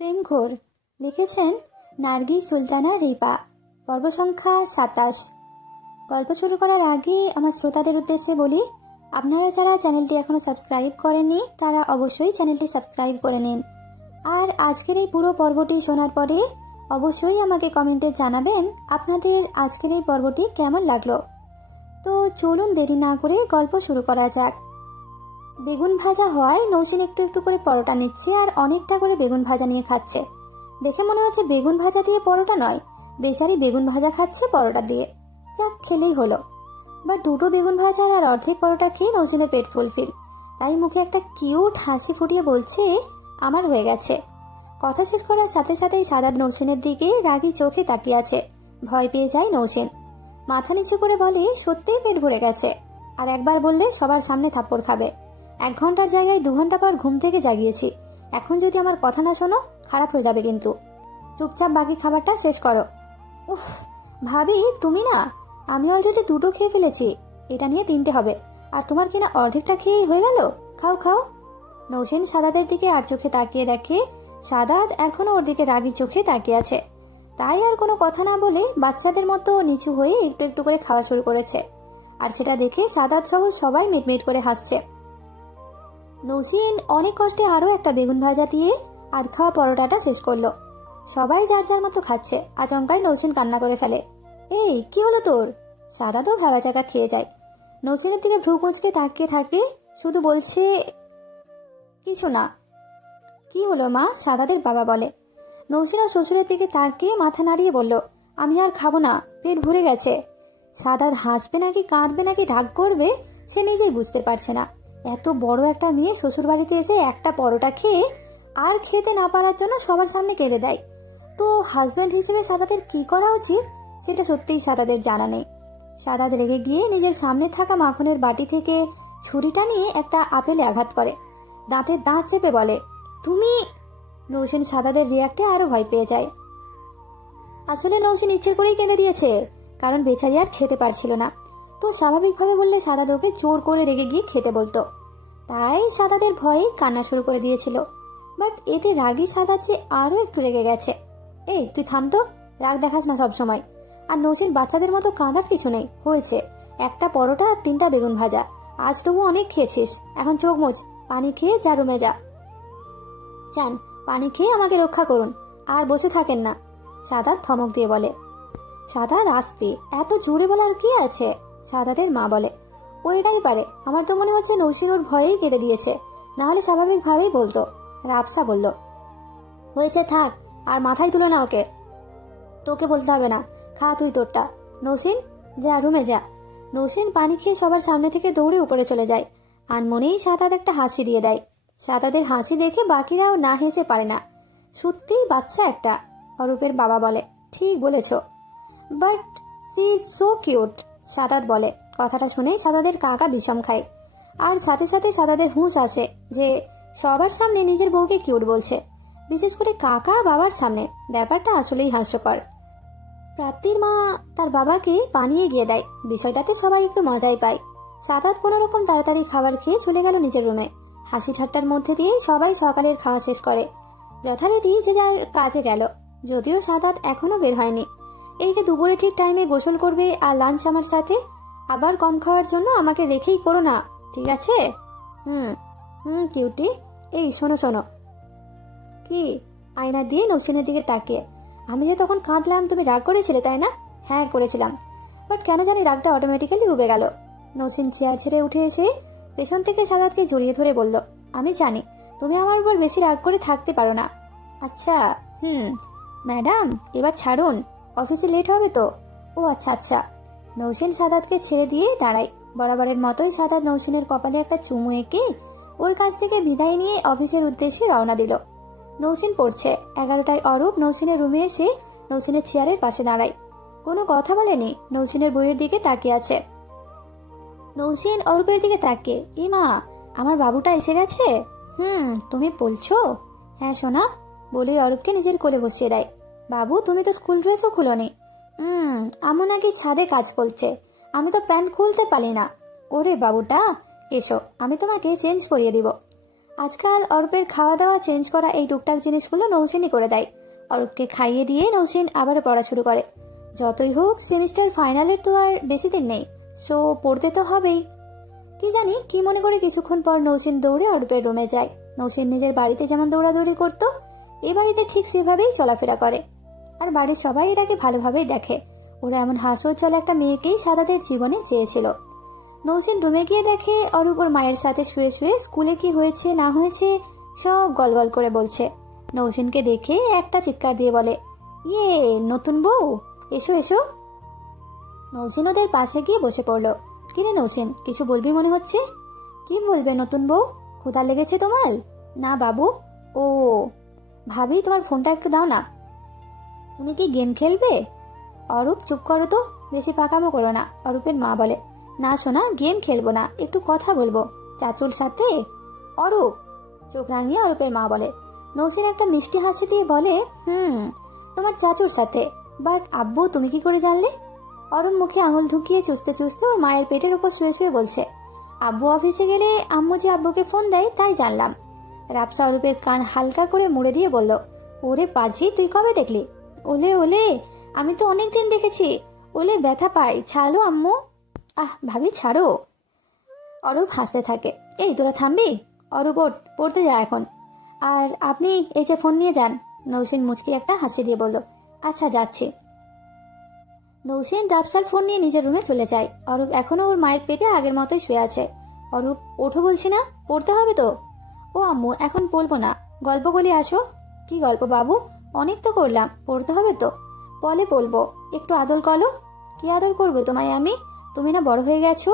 প্রেমঘোর লিখেছেন নার্গিস সুলতানা রিপা। পর্ব সংখ্যা ২৭। গল্প শুরু করার আগে আমার শ্রোতাদের উদ্দেশ্যে বলি, আপনারা যারা চ্যানেলটি এখনো সাবস্ক্রাইব করেননি তারা অবশ্যই চ্যানেলটি সাবস্ক্রাইব করে নিন। আর আজকের এই পুরো পর্বটি শোনার পরে অবশ্যই আমাকে কমেন্টে জানাবেন আপনাদের আজকের এই পর্বটি কেমন লাগলো। তো চলুন দেরি না করে গল্প শুরু করা যাক। বেগুন ভাজা হওয়ায় নৌসিন একটু একটু করে পরোটা নিচ্ছে আর অনেকটা করে বেগুন ভাজা নিয়ে খাচ্ছে। দেখে মনে হচ্ছে বেগুন ভাজা দিয়ে পরোটা নয়, বেচারি বেগুন ভাজা খাচ্ছে পরোটা দিয়ে। যাক, খেলেই হলো। বা দুটো বেগুন ভাজা আর অর্ধেক পরোটা খেয়ে নৌসিনের পেট ফুলফিল। তাই মুখে একটা কিউট হাসি ফুটিয়ে বলছে, আমার হয়ে গেছে। কথা শেষ করার সাথে সাথেই সাদাত নৌসিনের দিকে রাগী চোখে তাকিয়ে আছে। ভয় পেয়ে যায় নৌসিন। মাথা নিচু করে বলে, সত্যিই পেট ভরে গেছে। আর একবার বললে সবার সামনে থাপ্পড় খাবে। 1 ঘন্টার জায়গায় 2 ঘন্টা পর ঘুম থেকে জাগিয়েছি। এখন যদি আমার কথা না শোনো, খারাপ হয়ে যাবে কিন্তু। চুপচাপ বাকি খাবারটা শেষ করো। উফ ভাবি, তুমি না, আমি অলরেডি 2টো খেয়ে ফেলেছি। এটা নিয়ে 3টে হবে। আর তোমার কিনা অর্ধেকটা খেয়েই হয়ে গেল। খাও খাও। নৌসিন সাদাতের দিকে আর চোখে তাকিয়ে দেখে সাদাত এখনো ওর দিকে রাগী চোখে তাকিয়ে আছে। তাই আর কোনো কথা না বলে বাচ্চাদের মতো নিচু হয়ে একটু একটু করে খাওয়া শুরু করেছে। আর সেটা দেখে সাদাত সহ সবাই মিটমিট করে হাসছে। নৌসিন অনেক কষ্টে আরো একটা বেগুন ভাজা দিয়ে আধ খাওয়া পরোটাটা শেষ করলো। সবাই যার যার মতো খাচ্ছে। আচমকায় নৌসিন কান্না করে ফেলে। এই কি হলো তোর? সাদা তো ভেড়া চাকা খেয়ে যায়। নৌসিনের দিকে ভ্রু কুঁচকে তাকিয়ে থাকে, শুধু বলছে কিছু না। কি হলো মা? সাদাদের বাবা বলে। নৌসিন আর শ্বশুরের দিকে তাকিয়ে মাথা নাড়িয়ে বলল, আমি আর খাবো না, পেট ভরে গেছে। সাদাত হাসবে নাকি কাঁদবে নাকি রাগ করবে সে নিজেই বুঝতে পারছে না। এত বড় একটা মেয়ে শ্বশুর বাড়িতে এসে একটা পরোটা খেয়ে আর খেতে না পারার জন্য সবার সামনে কেঁদে দেয়। তো হাজব্যান্ড হিসেবে সাদাতের কি করা উচিত সেটা সত্যিই সাদাতের জানা নেই। সাদাত রেগে গিয়ে নিজের সামনে থাকা মাখনের বাটি থেকে ছুরিটা নিয়ে একটা আপেলে আঘাত করে। দাঁতের দাঁত চেপে বলে, তুমি। নৌসিন সাদাতের রিয়াক্টে আরো ভয় পেয়ে যায়। আসলে নৌসিন ইচ্ছে করেই কেঁদে দিয়েছে, কারণ বেচারি আর খেতে পারছিল না। তো স্বাভাবিকভাবে বললে সাদাত ওকে জোর করে রেগে গিয়ে খেতে বলতো। তাই সাদাতের ভয়ে কান্না শুরু করে দিয়েছিল। বাট এতে রাগী সাদাত যে আরো একটু রেগে গেছে। এই তুই থাম তো, রাগ দেখাস না সব সময়। আর নৌসিন বাচ্চাদের মতো কাঁদার কিছু নেই, হয়েছে একটা পরোটা আর 3টা বেগুন ভাজা। আজ তবু অনেক খেয়েছিস, এখন চোখ মুছ, পানি খেয়ে যা রুমে যা। চান পানি খেয়ে আমাকে রক্ষা করুন, আর বসে থাকেন না, সাদাত ধমক দিয়ে বলে। সাদাত আস্তে, এত জোরে বলার কি আছে? সাদাতের মা বলে, ও এটাই পারে। আমার তো মনে হচ্ছে নৌসিন ওর ভয়েই কেটে দিয়েছে, না হলে স্বাভাবিকভাবেই বলতো। রাবসা বলল, হয়েছে থাক, আর মাথায় তুলে না ওকে। তোকে বলতে হবে না, খা তুই তোরটা। নৌসিন যা রুমে যা। নৌসিন পানি খেয়ে সবার সামনে থেকে দৌড়ে উপরে চলে যায়। আর মনেই সাদাত একটা হাসি দিয়ে দেয়। সাদাতের হাসি দেখে বাকিরাও না হেসে পারে না। সত্যিই বাচ্চা একটা, অরূপের বাবা বলে। ঠিক বলেছ, but she is so cute, Sadat বলে। কথাটা শুনেই সাদাতের কাকা বিষম খায়। আর সাথে সাথে সাদাতের হুঁশ আসে যে সবার সামনে নিজের বউকে কিউট বলছে, বিশেষ করে কাকা বাবার সামনে। ব্যাপারটা আসলেই হাস্যকর। প্রাপ্তির মা তার বাবাকে পানি এগিয়ে দেয়। বিষয়টাতে সবাই একটু মজাই পায়। সাদাত কোনো রকম তাড়াতাড়ি খাবার খেয়ে চলে গেল নিজের রুমে। হাসি ঠাট্টার মধ্যে দিয়ে সবাই সকালের খাওয়া শেষ করে যথারীতি যে যার কাজে গেল। যদিও সাদাত এখনো বের হয়নি। এই যে দুপুরে ঠিক টাইমে গোসল করবে আর লাঞ্চ আমার সাথে, আবার কম খাওয়ার জন্য আমাকে রেখেই করো না, ঠিক আছে? হুম হুম কিউটি। এই শোনো শোনো। কি? আয়না দিয়ে নৌসিনের দিকে তাকিয়ে, আমি যে তখন কাঁদলাম তুমি রাগ করেছিলে তাই না? হ্যাঁ করেছিলাম, বাট কেন জানি রাগটা অটোমেটিক্যালি উবে গেল। নৌসিন চেয়ার ছেড়ে উঠে এসে পেছন থেকে সাদাতকে জড়িয়ে ধরে বলল, আমি জানি তুমি আমার উপর বেশি রাগ করে থাকতে পারো না। আচ্ছা ম্যাডাম এবার ছাড়ুন, অফিসে লেট হবে তো। ও আচ্ছা আচ্ছা। নৌসিন সাদাতকে ছেড়ে দিয়ে দাঁড়ায়। বরাবরের মতোই সাদাত নৌসিনের কপালে একটা চুমু এঁকে ওর কাছ থেকে বিদায় নিয়ে অফিসের উদ্দেশ্যে রওনা দিল। নৌসিন পড়ছে। 11টায় অরূপ নৌসিনের রুমে এসে নৌসিনের চেয়ারের পাশে দাঁড়ায়। কোনো কথা বলেনি, নৌসিনের বইয়ের দিকে তাকিয়ে আছে। নৌসিন অরূপের দিকে তাকিয়ে, এ মা, আমার বাবুটা এসে গেছে। তুমি বলছো? হ্যাঁ সোনা, বলেই অরূপকে নিজের কোলে বসিয়ে দেয়। বাবু তুমি তো স্কুল ড্রেসও খুলোনি। আম্মু নাকি ছাদে কাজ করছে, আমি তো প্যান্ট খুলতে পারি না। ওরে বাবুটা, এসো আমি তোমাকে চেঞ্জ করিয়ে দিব। আজকাল অরূপের খাওয়া দাওয়া চেঞ্জ করা এই টুকটাক জিনিসগুলো নৌসিনই করে দেয়। অরূপকে খাইয়ে দিয়ে নৌসিন আবারও পড়া শুরু করে। যতই হোক সেমিস্টার ফাইনালের তো আর বেশি দিন নেই, সো পড়তে তো হবেই। কি জানি কি মনে করে কিছুক্ষণ পর নৌসিন দৌড়ে অরূপের রুমে যায়। নৌসিন নিজের বাড়িতে যেমন দৌড়াদৌড়ি করতো, এ বাড়িতে ঠিক সেভাবেই চলাফেরা করে। আর বাড়ির সবাই এটাকে ভালোভাবেই দেখে। ওরা এমন হাস্যোজ্জ্বল একটা মেয়েকেই সাদাদের জীবনে চেয়েছিল। নৌসিন রুমে গিয়ে দেখে অরূপ ওর মায়ের সাথে শুয়ে শুয়ে স্কুলে কি হয়েছে না হয়েছে সব গলগল করে বলছে। নৌসিনকে দেখে একটা চিৎকার দিয়ে বলে, ইয়ে নতুন বউ, এসো এসো। নৌসিন ওদের পাশে গিয়ে বসে পড়লো। কিরে নৌসিন, কিছু বলবি মনে হচ্ছে? কি বলবে নতুন বউ, ক্ষুধা লেগেছে তোমার? না বাবু। ও ভাবি, তোমার ফোনটা একটু দাও না। তুমি কি গেম খেলবে? অরূপ চুপ করো তো, বেশি পাকামো করো না, অরূপের মা বলে। না সোনা, গেম খেলবো না, একটু কথা বলবো চাচুর সাথে। অরূপ চোখ রাঙিয়ে অরূপের মা বলে। নৌসিন একটা মিষ্টি হাসি দিয়ে বলে, তোমার চাচুর সাথে, বাট আব্বু তুমি কি করে জানলে? অরূপ মুখে আঙুল ঢুকিয়ে চুষতে চুষতে ওর মায়ের পেটের উপর শুয়ে শুয়ে বলছে, আব্বু অফিসে গেলে আম্মু যে আব্বুকে ফোন দেয় তাই জানলাম। রাপসা অরূপের কান হালকা করে মুড়ে দিয়ে বলল, ওরে পাজি, তুই কবে দেখলি? ওলে ওলে, আমি তো অনেকদিন দেখেছি। ওলে ব্যথা পাই, ছাড়ো আম্মু। আহ ভাবি ছাড়ো। অরূপ হাসতে থাকে। এই তোরা থামবি? অরূপ ওঠ, পড়তে যা এখন। আর আপনি এই যে ফোন নিয়ে যান। নৌসিন মুচকি একটা হাসি দিয়ে বলল, আচ্ছা যাচ্ছি। নৌসিন রাপসার ফোন নিয়ে নিজের রুমে চলে যায়। অরূপ এখনো ওর মায়ের পেটে আগের মতোই শুয়ে আছে। অরূপ ওঠো বলছি না, পড়তে হবে তো। ও আম্মু, এখন বলবো না, গল্প বলি আসো। কি গল্প বাবু? অনেক তো করলাম, পড়তে হবে তো। বলে বলবো, একটু আদল করো। কি আদর করবো তোমায় আমি? তুমি না বড় হয়ে গেছো।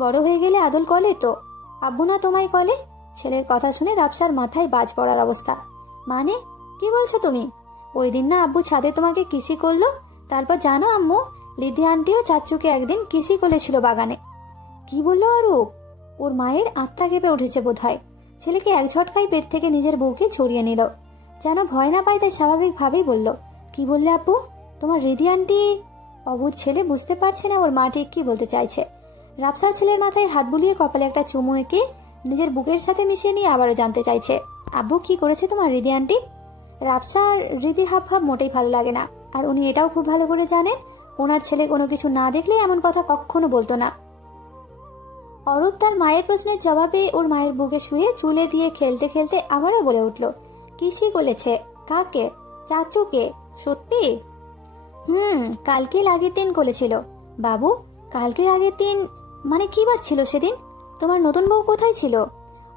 বড় হয়ে গেলে আদল করলে তো। আব্বু না তোমায় কলে? ছেলের কথা শুনে রাপসার মাথায় বাজ পড়ার অবস্থা। মানে কি বলছো তুমি? ওই দিন না আব্বু ছাদে তোমাকে কিসি করলো, তারপর জানো আম্মু, লিদি আন্টিও চাচুকে একদিন কিসি করেছিল বাগানে। কি বললো অরূপ? ওর মায়ের আত্মা কেঁপে উঠেছে বোধ হয়। ছেলেকে এক ঝটকায় পেট থেকে নিজের বউকে ছড়িয়ে নিল। যেন ভয় না পায় তাই স্বাভাবিকভাবেই বলল, কি বললে আপু? তোমার রিদি আন্টি? অবুঝ ছেলে বুঝতে পারছে না ওর মা ঠিক কি বলতে চাইছে। রাপসার ছেলের মাথায় হাত বুলিয়ে কপালে একটা চুমু এঁকে নিজের বুকের সাথে মিশিয়ে নিয়ে আবারও জানতে চাইছে, আব্বু কি করেছে তোমার রিদি আন্টি? রাপসার রিদির হাব ভাব মোটেই ভালো লাগে না। আর উনি এটাও খুব ভালো করে জানেন, ওনার ছেলে কোনো কিছু না দেখলে এমন কথা কখনো বলতো না। অরূপ তার মায়ের প্রশ্নের জবাবে ওর মায়ের বুকে শুয়ে চুলে দিয়ে খেলতে খেলতে আবারও বলে উঠল, কিসি বলেছে? কাকে? চাচুকে? সত্যি? কালকে আগের দিন বলেছিল। বাবু, কালকে আগের দিন মানে কি বার ছিল সেদিন? তোমার নতুন বউ কোথায় ছিল?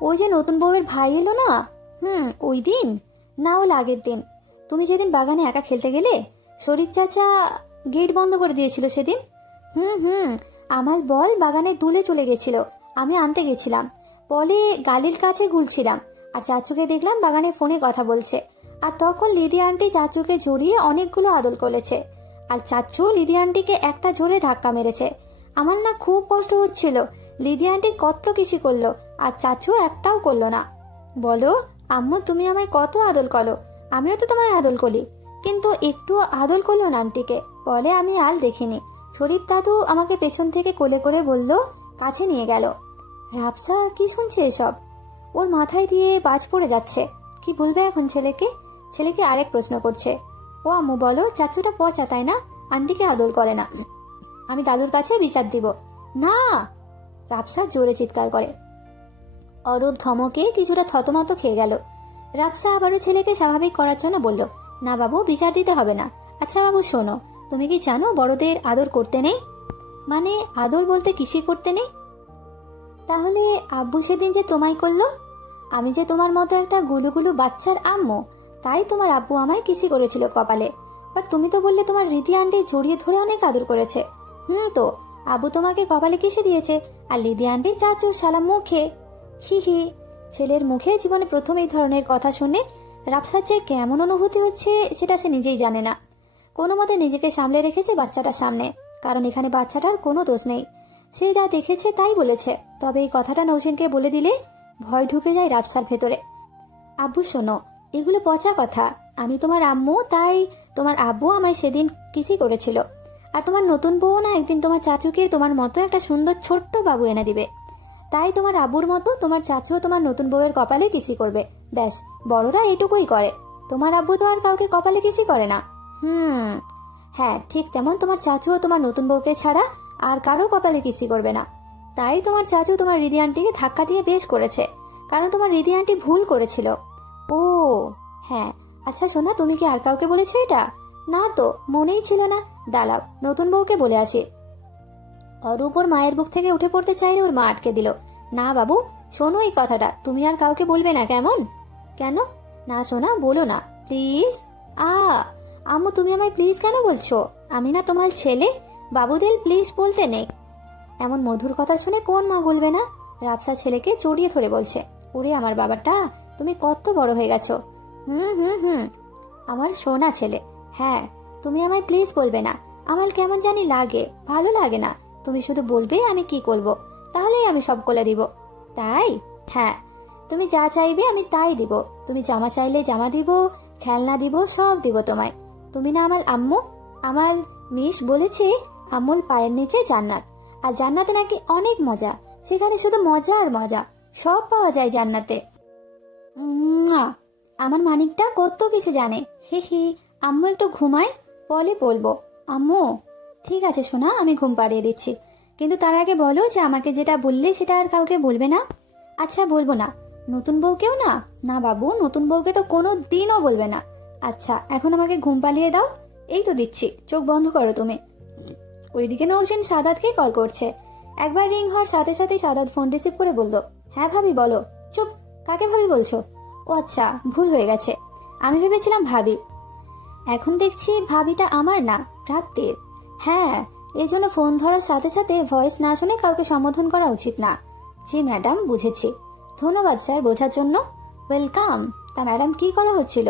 ওই যে নতুন বউয়ের ভাই এলো না। ওই দিন না, ওই আগের দিন। তুমি যেদিন বাগানে একা খেলতে গেলে, শরীফ চাচা গেট বন্ধ করে দিয়েছিল সেদিন। আমার বল বাগানে দুলে চলে গেছিল, আমি আনতে গেছিলাম। বলে গালির কাছে গুলছিলাম, আর চাচুকে দেখলাম বাগানে ফোনে কথা বলছে। আর তখন লিদি আন্টি চাচুকে জড়িয়ে অনেকগুলো আদল করেছে, আর চাচু লিদি আন্টিকে একটা জোরে ধাক্কা মেরেছে। আমার না খুব কষ্ট হচ্ছিল। লিদি আন্টি কত কিছু করলো, আর চাচু একটাও করলো না। বলো আম্মু, তুমি আমায় কত আদল করো, আমিও তো তোমায় আদল করি, কিন্তু একটু আদল করলো না আন্টিকে। বলে আমি আর দেখিনি। শরীফ দাদু আমাকে পেছন থেকে কোলে করে বলল, কাছে নিয়ে গেল। রাপসা কি শুনছে এসব? ওর মাথায় দিয়ে বাজ পড়ে যাচ্ছে। কি বলবে এখন ছেলেকে? ছেলেকে আরেক প্রশ্ন করছে, ও আম্মু বলো, চাচুটা পচা তাই না, আন্টিকে আদর করে না, আমি দাদুর কাছে বিচার দিব। না! রাপসা জোরে চিৎকার করে। অরূপ ধমকে কিছুটা থতমত খেয়ে গেল। রাপসা আবারও ছেলেকে স্বাভাবিক করার জন্য বলল, না বাবু, বিচার দিতে হবে না। আচ্ছা বাবু শোনো, তুমি কি জানো বড়দের আদর করতে নেই? মানে আদর বলতে কিসি করতে নেই? তাহলে আব্বু সেদিন যে তোমায় করলো, আমি যে তোমার মতো একটা গুলুগুলু বাচ্চার আম্মু, তাই তোমার আব্বু আমায় কিসি করেছিল কপালে। বাট তুমি তো বললে তোমার রীতি আন্টি জড়িয়ে ধরে অনেক আদর করেছে। তো আব্বু তোমাকে কপালে কিসে দিয়েছে, আর লিদি আন্টি চাচু সালাম মুখে। হি। ছেলের মুখে জীবনে প্রথম এই ধরনের কথা শুনে রাপসার যে কেমন অনুভূতি হচ্ছে সেটা সে নিজেই জানে না। কোনো মতে নিজেকে সামলে রেখেছে বাচ্চাটার সামনে, কারণ এখানে বাচ্চাটার কোনো দোষ নেই। সে যা দেখেছে তাই বলেছে। তবে এই কথাটা নৌসিনকে বলে দিলে ভয় ঢুকে যায় রাপসার ভেতরে। আব্বু শোনো, এগুলো পচা কথা। আমি তোমার আম্মু, তাই তোমার আব্বু আমায় সেদিন কিসি করেছিল। আর তোমার নতুন বউ না একদিন তোমার চাচুকে তোমার মতো একটা সুন্দর ছোট্ট বাবু এনে দিবে। তাই তোমার আব্বুর মতো তোমার চাচুও তোমার নতুন বউয়ের কপালে কিসি করবে। ব্যাস, বড়রা এটুকুই করে। তোমার আব্বু তো আর কাউকে কপালে কিসি করে না। হ্যাঁ, ঠিক তেমন তোমার চাচুও তোমার নতুন বউকে ছাড়া আর কারো কপালে কিসি করবে না। তাই তোমার চাচু তোমার রিদি আন্টিকে ধাক্কা দিয়ে বেশ করেছে, কারণ তোমার রিদি আন্টি ভুল করেছিল। ও হ্যাঁ, আচ্ছা সোনা, তুমি কি আর কাউকে বলেছো এটা? না তো, মনেই ছিল না। দাঁড়াও, নতুন বউকে বলে আসি। অরূপ ওর মায়ের বুক থেকে উঠে পড়তে চাইলে ওর মা আটকে দিল। না বাবু, শোনো এই কথাটা, তুমি আর কাউকে বলবে না, কেমন? কেন? না সোনা, বলো না প্লিজ। আম্মু, তুমি আমায় প্লিজ কেন বলছো? আমি না তোমার ছেলে? বাবুদের প্লিজ বলতে নেই। এমন মধুর কথা শুনে কোন মা বলবে না? রাবসা ছেলেকে জড়িয়ে ধরে বলছে। ওরে আমার বাবাটা, তুমি কত বড় হয়ে গেছো। হুম, আমার সোনা ছেলে। হ্যাঁ, তুমি আমায় প্লিজ বলবে না। আমার কেমন জানি লাগে, ভালো লাগে না। তুমি শুধু বলবে আমি কি করব, তাহলেই আমি সব করে দিব। তাই? হ্যাঁ, তুমি যা চাইবে আমি তাই দিব। তুমি জামা চাইলে জামা দিব, খেলনা দিব, সব দিব তোমায়। তুমি না আমার আম্মু? আমার মিস বলেছে আম্মুর পায়ের নিচে জান্নাত, আর জান্নাতে নাকি অনেক মজা। সেখানে শুধু মজা আর মজা, সব পাওয়া যায় জান্নাতে। আমার মানিকটা কত কিছু জানে। হি, আম্মু একটু ঘুমায়, বলে বলবো। আম্মু, ঠিক আছে সোনা, আমি ঘুম পাড়িয়ে দিচ্ছি, কিন্তু তার আগে বলো যে আমাকে যেটা বললে সেটা আর কাউকে বলবে না। আচ্ছা, বলবো না। নতুন বউকেও না? না বাবু, নতুন বউকে তো কোনো দিনও বলবে না। আচ্ছা, এখন আমাকে ঘুম পালিয়ে দাও। এই তো দিচ্ছি, চোখ বন্ধ করো তুমি। ওইদিকে নৌসেন সাদাতকে কল করছে। একবার রিং হওয়ার সাথে সাথে সাদাত ফোন রিসিভ করে বলল, হ্যাঁ ভাবি বলো। চুপ, কাকে ভাবি বলছো? ও আচ্ছা, ভুল হয়ে গেছে, আমি ভেবেছিলাম ভাবি। এখন দেখছি ভাবিটা আমার না, প্রাপ্তির। হ্যাঁ, এই জন্য ফোন ধরার সাথে সাথে ভয়েস না শুনে কাউকে সম্বোধন করা উচিত না। জি ম্যাডাম, বুঝেছি। ধন্যবাদ স্যার বোঝার জন্য। ওয়েলকাম। তা ম্যাডাম, কি করা হচ্ছিল?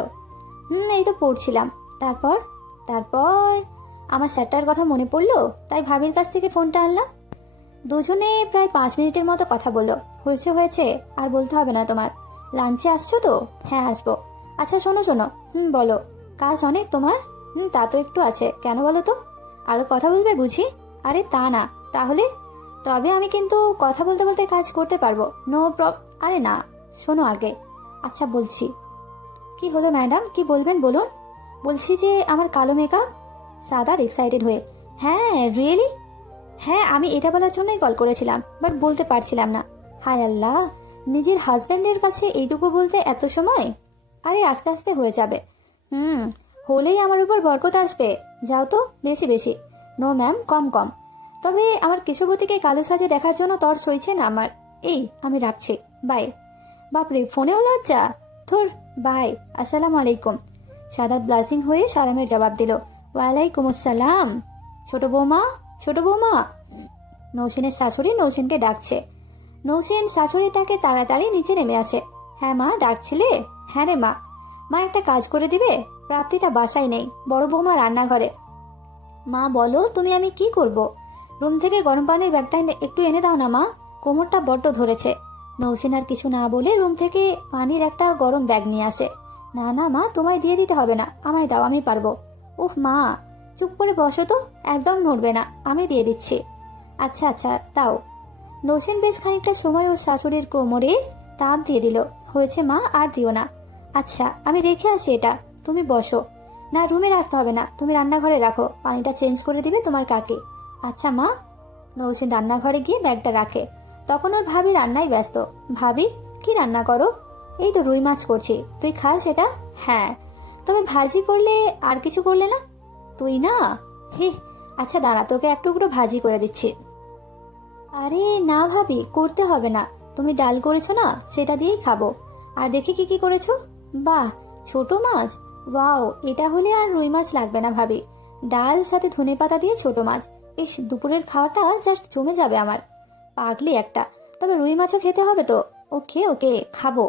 এই তো পড়ছিলাম। তারপর? তারপর আমার স্যারটার কথা মনে পড়লো, তাই ভাবির কাছ থেকে ফোনটা আনলাম। দুজনে প্রায় 5 মিনিটের মতো কথা বললো। হয়েছে, আর বলতে হবে না তোমার। লাঞ্চে আসছো তো? হ্যাঁ, আসবো। আচ্ছা শোনো, বলো। কাজ অনেক তোমার? তা তো একটু আছে, কেন বলো তো? আরো কথা বলবে বুঝি? আরে তা না। তাহলে? তবে আমি কিন্তু কথা বলতে বলতে কাজ করতে পারবো, নো আরে না, শোনো আগে। আচ্ছা বলছি। কি হলো ম্যাডাম, কি বলবেন বলুন। বলছি যে আমার কালো মেকআপ। সাদাত এক্সাইটেড হয়ে, হ্যাঁ রিয়েলি? হ্যাঁ, আমি এটা বলার জন্যই কল করেছিলাম, বাট বলতে পারছিলাম না। হায় আল্লাহ, নিজের হাজব্যান্ডের কাছে এইটুকু বলতে এত সময়? আরে আস্তে আস্তে হয়ে যাবে। হলেই আমার উপর বরকত আসবে। যাও তো, বেশি বেশি। নো ম্যাম, কম কম। তবে আমার কেশবতীকে কালো সাজে দেখার জন্য তর সইছে না আমার। এই, আমি রাখছি, বাই। বাপরে, ফোনেও লজ্জা। ধুর, বাই, আসসালামু আলাইকুম। সাদাত ব্লাসিং হয়ে সালামের জবাব দিল, ওয়ালাইকুম আসসালাম। ছোট বৌমা, ছোট বৌমা। নৌসেনের শাশুড়ি নৌসেনকে ডাকছে। নৌসেন শাশুড়িটাকে তাড়াতাড়ি নিচে নেমে আসে। হ্যাঁ মা, ডাকছিলে? হ্যাঁ রে মা। মা, একটা কাজ করে দিবে? প্রাপ্তিটা বাসায় নেই, বড় বৌমা রান্নাঘরে। মা বলো তুমি, আমি কি করব? রুম থেকে গরম পানির ব্যাগটা একটু এনে দাও না মা, কোমরটা বড্ড ধরেছে। নৌসেন আর কিছু না বলে রুম থেকে পানির একটা গরম ব্যাগ নিয়ে আসে। না না মা, তোমায় দিয়ে দিতে হবে না, আমায় দাও, আমি পারবো। উফ মা, চুপ করে বসো তো, একদম নড়বে না, আমি দিয়ে দিচ্ছি। আচ্ছা আচ্ছা, তাও। নৌসেন বেশ খানিকটা সময় ওর শাশুড়ির কোমরে তাপ দিয়ে দিল। হয়েছে মা, আর দিও না। আচ্ছা, আমি রেখে আসি এটা, তুমি বসো। না, রুমে রাখতে হবে না, তুমি রান্নাঘরে রাখো, পানিটা চেঞ্জ করে দিবে তোমার কাকি। আচ্ছা মা। নৌসেন রান্নাঘরে গিয়ে ব্যাগটা রাখে। তখন ওর ভাবি রান্নায় ব্যস্ত। ভাবি, কি রান্না করো? এই তো রুই মাছ করছি, তুই খাস এটা? হ্যাঁ। তবে ভাজি করলে আর কিছু করলে না? তুই না? হে, আচ্ছা দাঁড়া, তোকে এক টুকরো ভাজি করে দিচ্ছি। আরে না ভাবি, করতে হবে না, তুমি ডাল করেছো না, সেটা দিয়েই খাবো। আর দেখি কি কি করেছো। বাহ, ছোট মাছ। ওয়াও, এটা হলে আর রুই মাছ লাগবে না ভাবি। ডাল সাথে ধনেপাতা দিয়ে ছোট মাছ। ইস, দুপুরের খাওয়াটা জাস্ট জমে যাবে আমার। পাগলি একটা। তবে রুই মাছও খেতে হবে তো। ওকে ওকে, খাবো।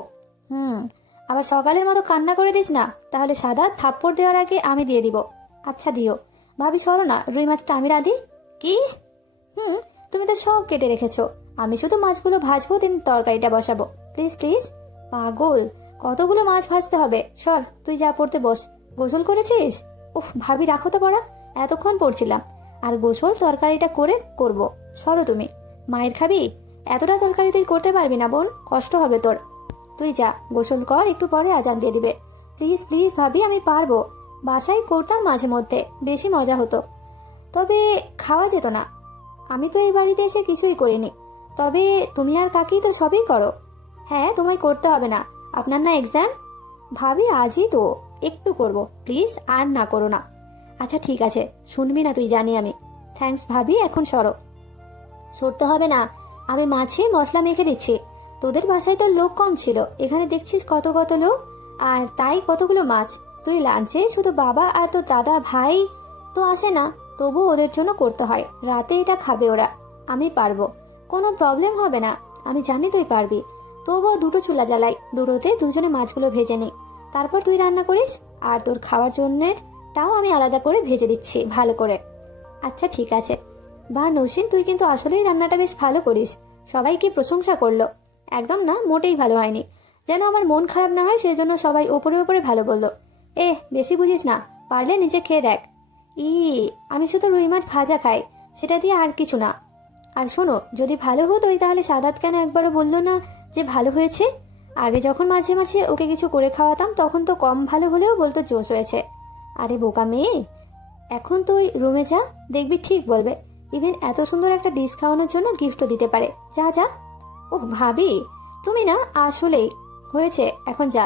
আবার সকালের মতো কান্না করে দিস না, তাহলে সাদা থাপ্পড় দেওয়ার আগে আমি দিয়ে দিব। আচ্ছা দিও। ভাবি সরো না, রুই মাছটা আমি রাঁধি। কি? তুমি তো সব কেটে রেখেছো, আমি শুধু মাছগুলো ভাজবো, দিন তরকারিটা বসাবো। Please please. পাগল, কতগুলো মাছ ভাজতে হবে। সর, তুই যা পড়তে বস। গোসল করেছিস? উফ ভাবি, রাখো তো পড়া, এতক্ষণ পড়ছিলাম। আর গোসল তরকারিটা করে করব। সরো তুমি। মায়ের খাবি? এতটা তরকারি তুই করতে পারবি না বোন, কষ্ট হবে তোর। তুই যা গোসল কর, একটু পরে আজান দিয়ে দিবে। প্লিজ প্লিজ ভাবি, আমি পারবো। বাসায় করতাম মাঝে মধ্যে, বেশি মজা হতো, তবে খাওয়া যেত না। আমি তো এই বাড়িতে এসে কিছুই করিনি, তবে তুমি আর কাকি তো সবই করো। হ্যাঁ, তোমায় করতে হবে না, আপনার না এক্সাম। ভাবি আজই তো একটু করব, প্লিজ আর না করো না। আচ্ছা ঠিক আছে, শুনবি না তুই, জানি আমি। থ্যাঙ্কস ভাবি, এখন সরো। সরতে হবে না, আমি মাছে মশলা মেখে দিচ্ছি। তোদের বাসায় তো লোক কম ছিল, এখানে দেখছিস কত কত লোক, আর তাই কতগুলো মাছ। তুই লাঞ্চে শুধু বাবা আর তোর দাদা ভাই তো আসে না, তবু ওদের জন্য করতে হয়। রাতে এটা খাবে ওরা। আমি পারবো, কোনো প্রবলেম হবে না। আমি জানি তুই পারবি। তবুও দুটো চুলা জ্বালাই, দুটোতে দুজনে মাছগুলো ভেজে নিই, তারপর তুই রান্না করিস। আর তোর খাওয়ার জন্যটাও আমি আলাদা করে ভেজে দিচ্ছি ভালো করে। আচ্ছা ঠিক আছে। বা নৌসিন, তুই কিন্তু আসলেই রান্নাটা বেশ ভালো করিস। সবাই কি প্রশংসা করলো। একদম না, মোটেই ভালো হয়নি। যেন আমার মন খারাপ না হয় সেজন্য সবাই ওপরে ওপরে ভালো বললো। বেশি বুঝিস না, পারলে নিজে খেয়ে দেখ। ই, আমি শুধু রুই মাছ ভাজা খাই, সেটা দিয়ে আর কিছু না। আর শোনো, যদি ভালো হতোই তাহলে সাদাত কেন একবারও বললো না যে ভালো হয়েছে? আগে যখন মাঝে মাঝে ওকে কিছু করে খাওয়াতাম তখন তো কম ভালো হলেও বলতো জোশ হয়েছে। আরে বোকা মেয়ে, এখন তুই রুমে যা, দেখবি ঠিক বলবে। ইভেন এত সুন্দর একটা ডিশ খাওয়ানোর জন্য গিফটও দিতে পারে। যা যা। ওহ ভাবি, তুমি না আসলেই। হয়েছে, এখন যা,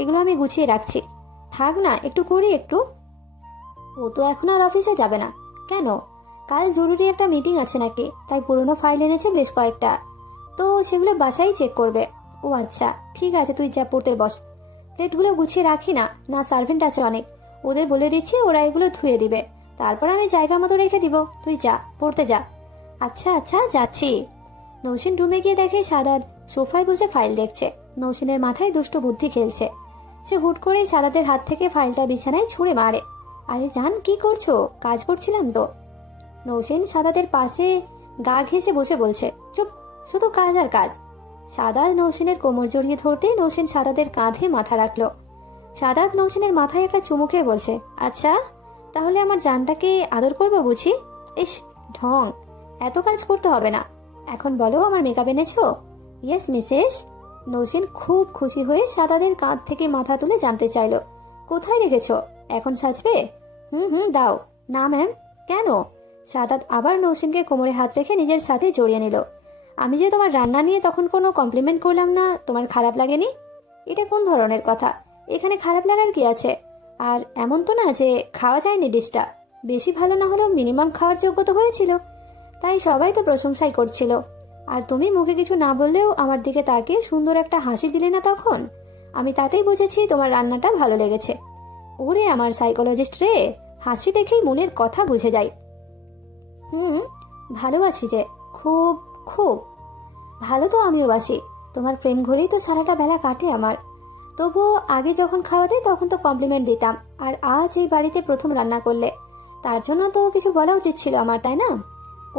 এগুলো আমি গুছিয়ে রাখছি। থাক না, একটু করি একটু। ও তো এখন আর অফিসে যাবে না। কেন? কাল জরুরি একটা মিটিং আছে নাকি, তাই পুরনো ফাইল এনেছে বেশ কয়েকটা, তো সেগুলো বাসায় চেক করবে। ও আচ্ছা ঠিক আছে, তুই যা, পড়তে বস। প্লেটগুলো গুছিয়ে রাখি না, না সার্ভেন্ট আছে অনেক, ওদের বলে দিচ্ছি, ওরা এগুলো ধুয়ে দিবে, তারপর আমি জায়গা মতো রেখে দিব। তুই যা, পড়তে যা। আচ্ছা আচ্ছা, যাচ্ছি। নৌসিন রুমে গিয়ে দেখে সাদাত সোফায় বসে ফাইল দেখছে। নৌসিনের মাথায় দুষ্ট বুদ্ধি খেলছে। সে হুট করেই সাদাতের হাত থেকে ফাইলটা বিছানায় ছুঁড়ে মারে। আরে জান, কি করছো? কাজ করছিলাম তো। নৌসিন সাদাতের পাশে গা ঘেঁষে বসে বলছে, চুপ, শুধু কাজ আর কাজ। সাদাত নৌসিনের কোমর জড়িয়ে ধরতেই নৌসিন সাদাতের কাঁধে মাথা রাখলো। সাদাত নৌসিনের মাথায় একটা চুমু খেয়ে বলছে, আচ্ছা তাহলে আমার জানটাকে আদর করবো বুঝি? ইস, ঢং। এত কাজ করতে হবে না। এখন বলো, আমার মেকআপ এনেছো? Yes Mrs. নৌসিন খুব খুশি হয়ে সাদাতের কাঁধ থেকে মাথা তুলে জানতে চাইলো, কোথায় রেখেছো? এখন সাজবে? হুম, দাও। না ম্যাম। কেন? সাদাত আবার নৌসিনকে কোমরে হাত রেখে নিজের সাথে জড়িয়ে নিল। আমি যে তোমার রান্না নিয়ে তখন কোনো কমপ্লিমেন্ট করলাম না, তোমার খারাপ লাগেনি? এটা কোন ধরনের কথা? এখানে খারাপ লাগার কি আছে? আর এমন তো না যে খাওয়া যায়নি ডিশটা। বেশি ভালো না হলেও মিনিমাম খাওয়ার যোগ্য তো হয়েছিল, তাই সবাই তো প্রশংসাই করছিল। আর তুমি মুখে কিছু না বললেও আমার দিকে তাকিয়ে সুন্দর একটা হাসি দিলে না তখন? আমি তাতেই বুঝেছি তোমার রান্নাটা ভালো লেগেছে। ওরে আমার সাইকোলজিস্ট রে, হাসি দেখেই মনের কথা বুঝে যায়। ভালোবাসি যে, খুব খুব ভালো তো আমিও বাসি। তোমার প্রেম ঘরেই তো সারাটা বেলা কাটে আমার। তবুও আগে যখন খাওয়াতে তখন তো কমপ্লিমেন্ট দিতাম, আর আজ এই বাড়িতে প্রথম রান্না করলে, তার জন্য তো কিছু বলা উচিত ছিল আমার, তাই না?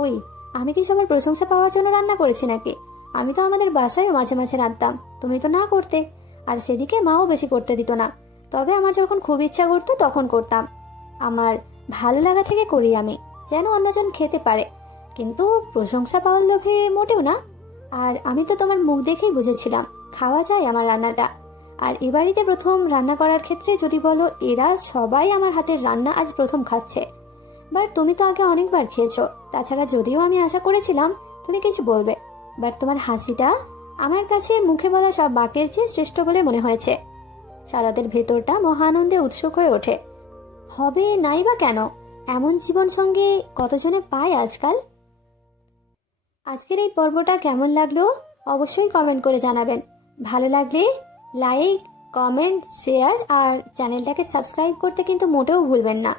ওই, আমি কি সবার প্রশংসা পাওয়ার জন্য রান্না করেছি নাকি? আমি তো আমাদের বাসায়ও মাঝে মাঝে রাঁধতাম, তুমি তো না করতে। আর সেদিকে মাও বেশি করতে দিত না, তবে আমার যখন খুব ইচ্ছা করতো তখন করতাম। আমার ভালো লাগা থেকে করি আমি, যেন অন্যজন খেতে পারে, কিন্তু প্রশংসা পাওয়ার লোভে মোটেও না। আর আমি তো তোমার মুখ দেখেই বুঝেছিলাম খাওয়া যায় আমার রান্নাটা। আর এ বাড়িতে প্রথম রান্না করার ক্ষেত্রে যদি বলো, এরা সবাই আমার হাতের রান্না আজ প্রথম খাচ্ছে। বাট তুমি তো আগে অনেকবার খেয়েছো, তাছাড়া যদিও আমি আশা করেছিলাম তুমি কিছু বলবে, বাট তোমার হাসিটা আমার কাছে মুখে বলা সব বাকের চেয়ে শ্রেষ্ঠ বলে মনে হয়েছে। সাদাতের ভেতরটা মহানন্দে উৎসুক হয়ে ওঠে। হবে নাই বা কেন, এমন জীবন সঙ্গে কতজনে পায় আজকাল। আজকের এই পর্বটা কেমন লাগলো অবশ্যই কমেন্ট করে জানাবেন। ভালো লাগলে লাইক, কমেন্ট, শেয়ার আর চ্যানেলটাকে সাবস্ক্রাইব করতে কিন্তু মোটেও ভুলবেন না।